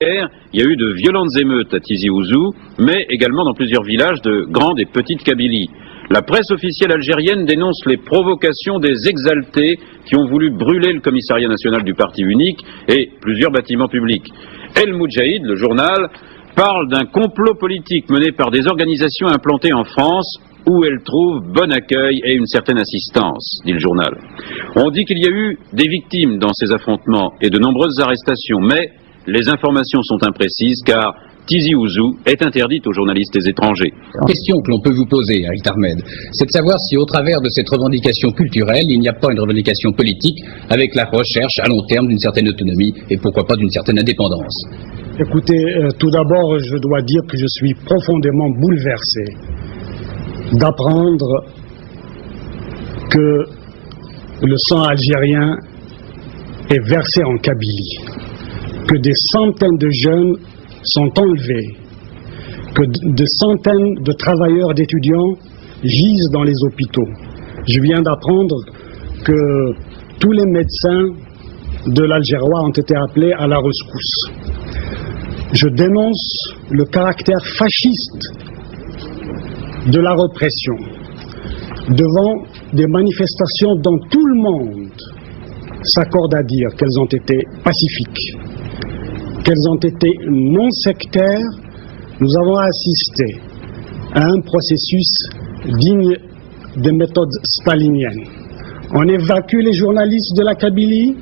Il y a eu de violentes émeutes à Tizi Ouzou, mais également dans plusieurs villages de Grande et Petite Kabylie. La presse officielle algérienne dénonce les provocations des exaltés qui ont voulu brûler le commissariat national du parti unique et plusieurs bâtiments publics. El Moudjahid, le journal, parle d'un complot politique mené par des organisations implantées en France où elles trouvent bon accueil et une certaine assistance, dit le journal. On dit qu'il y a eu des victimes dans ces affrontements et de nombreuses arrestations, mais les informations sont imprécises car Tizi Ouzou est interdite aux journalistes étrangers. La question que l'on peut vous poser, Harit Ahmed, c'est de savoir si au travers de cette revendication culturelle, il n'y a pas une revendication politique avec la recherche à long terme d'une certaine autonomie et pourquoi pas d'une certaine indépendance. Écoutez, tout d'abord, je dois dire que je suis profondément bouleversé d'apprendre que le sang algérien est versé en Kabylie, que des centaines de jeunes sont enlevés, que des centaines de travailleurs, d'étudiants gisent dans les hôpitaux. Je viens d'apprendre que tous les médecins de l'Algérois ont été appelés à la rescousse. Je dénonce le caractère fasciste de la répression devant des manifestations dont tout le monde s'accorde à dire qu'elles ont été pacifiques, qu'elles ont été non sectaires. Nous avons assisté à un processus digne des méthodes staliniennes. On évacue les journalistes de la Kabylie,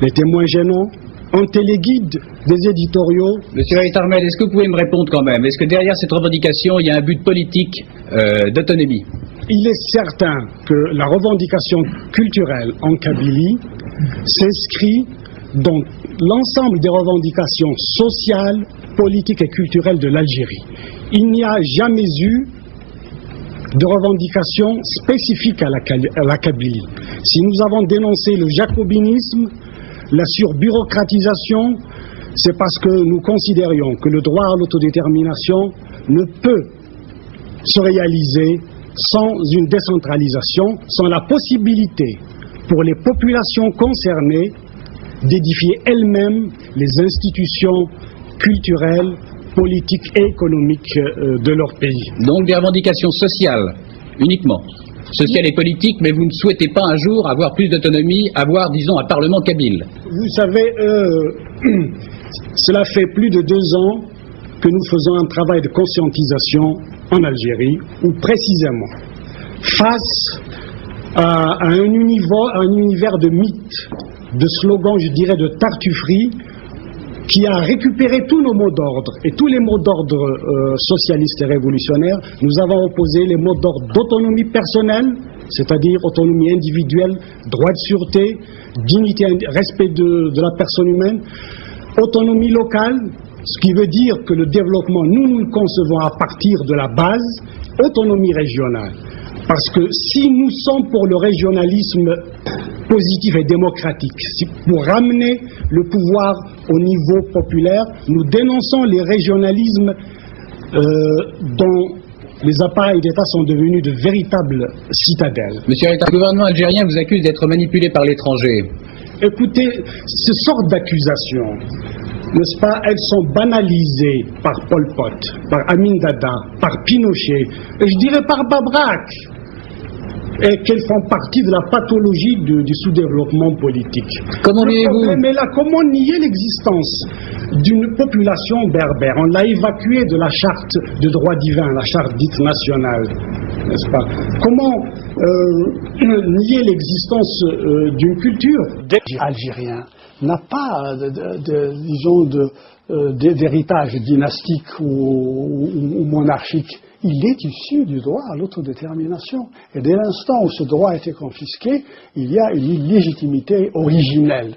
les témoins gênants, on téléguide des éditoriaux. Monsieur Harit Ahmed, est-ce que vous pouvez me répondre quand même? Est-ce que derrière cette revendication, il y a un but politique d'autonomie? Il est certain que la revendication culturelle en Kabylie s'inscrit dans l'ensemble des revendications sociales, politiques et culturelles de l'Algérie. Il n'y a jamais eu de revendication spécifique à la Kabylie. Si nous avons dénoncé le jacobinisme, la surbureaucratisation, c'est parce que nous considérions que le droit à l'autodétermination ne peut se réaliser sans une décentralisation, sans la possibilité pour les populations concernées d'édifier elles-mêmes les institutions culturelles, politiques et économiques de leur pays. Donc des revendications sociales uniquement, sociales et politiques, mais vous ne souhaitez pas un jour avoir plus d'autonomie, avoir, disons, un parlement kabyle? Vous savez, cela fait plus de 2 ans que nous faisons un travail de conscientisation en Algérie, où précisément, face à un univers de mythes, de slogans, je dirais, de tartufferie, qui a récupéré tous nos mots d'ordre et tous les mots d'ordre socialistes et révolutionnaires, nous avons opposé les mots d'ordre d'autonomie personnelle, c'est-à-dire autonomie individuelle, droit de sûreté, dignité, respect de la personne humaine, autonomie locale, ce qui veut dire que le développement, nous le concevons à partir de la base, autonomie régionale. Parce que si nous sommes pour le régionalisme positif et démocratique, pour ramener le pouvoir au niveau populaire, nous dénonçons les régionalismes dont les appareils d'État sont devenus de véritables citadelles. Monsieur Harit, le gouvernement algérien vous accuse d'être manipulé par l'étranger. Écoutez, ces sortes d'accusations, n'est-ce pas, elles sont banalisées par Pol Pot, par Amin Dada, par Pinochet, et je dirais par Babrak, et qu'elles font partie de la pathologie du sous-développement politique. Comment Le problème est là, comment nier l'existence d'une population berbère? On l'a évacuée de la charte de droit divin, la charte dite nationale, n'est-ce pas? Comment nier l'existence d'une culture? Algérien n'a pas, disons, d'héritage dynastique ou monarchique. Il est issu du droit à l'autodétermination. Et dès l'instant où ce droit a été confisqué, il y a une illégitimité originelle.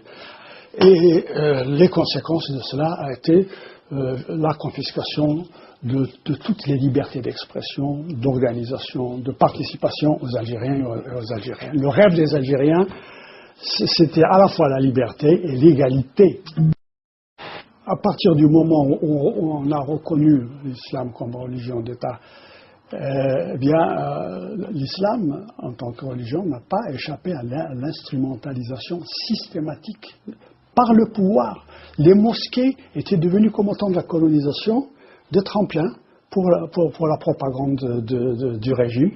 Et les conséquences de cela a été la confiscation de toutes les libertés d'expression, d'organisation, de participation aux Algériens et aux Algériens. Le rêve des Algériens, c'était à la fois la liberté et l'égalité. À partir du moment où on a reconnu l'islam comme religion d'État, l'islam, en tant que religion, n'a pas échappé à l'instrumentalisation systématique par le pouvoir. Les mosquées étaient devenues, comme au temps de la colonisation, des tremplins pour la propagande du régime.